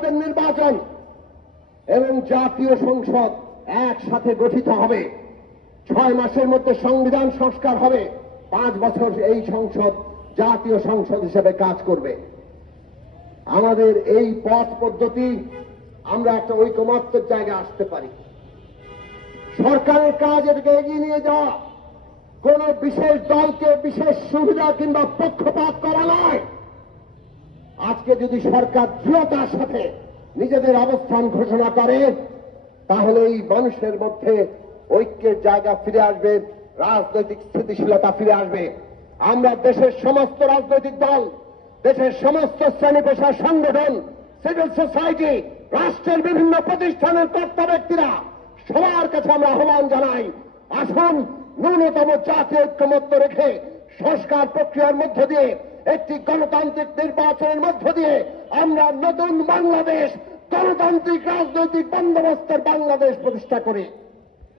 সংসদের নির্বাচন এবং জাতীয় সংসদ একসাথে গঠিত হবে। ছয় মাসের মধ্যে সংবিধান সংস্কার হবে। পাঁচ বছর এই সংসদ জাতীয় সংসদ হিসেবে কাজ করবে। আমাদের এই পথ পদ্ধতি আমরা একটা ঐকমত্যের জায়গায় আসতে পারি। সরকারের কাজ এটাকে এগিয়ে নিয়ে যাওয়া। কোন বিশেষ দলকে বিশেষ সুবিধা কিংবা পক্ষপাত করা নয়। আজকে যদি সরকার দৃঢ়তার সাথে নিজেদের অবস্থান ঘোষণা করে, তাহলে এই মানুষের মধ্যে ঐক্যের জায়গা ফিরে আসবে, রাজনৈতিক স্থিতিশীলতা ফিরে আসবে। আমরা দেশের সমস্ত রাজনৈতিক দল, দেশের সমস্ত শ্রেণি পেশার সংগঠন সিভিল সোসাইটি রাষ্ট্রের বিভিন্ন প্রতিষ্ঠানের কর্তা ব্যক্তিরা, সবার কাছে আমরা আহ্বান জানাই, আসুন ন্যূনতম জাতীয় ঐক্যমত্য রেখে সংস্কার প্রক্রিয়ার মধ্য দিয়ে একটি গণতান্ত্রিক নির্বাচনের মধ্য দিয়ে আমরা নতুন বাংলাদেশ গণতান্ত্রিক রাজনৈতিক বন্দোবস্তের বাংলাদেশ প্রতিষ্ঠা করি।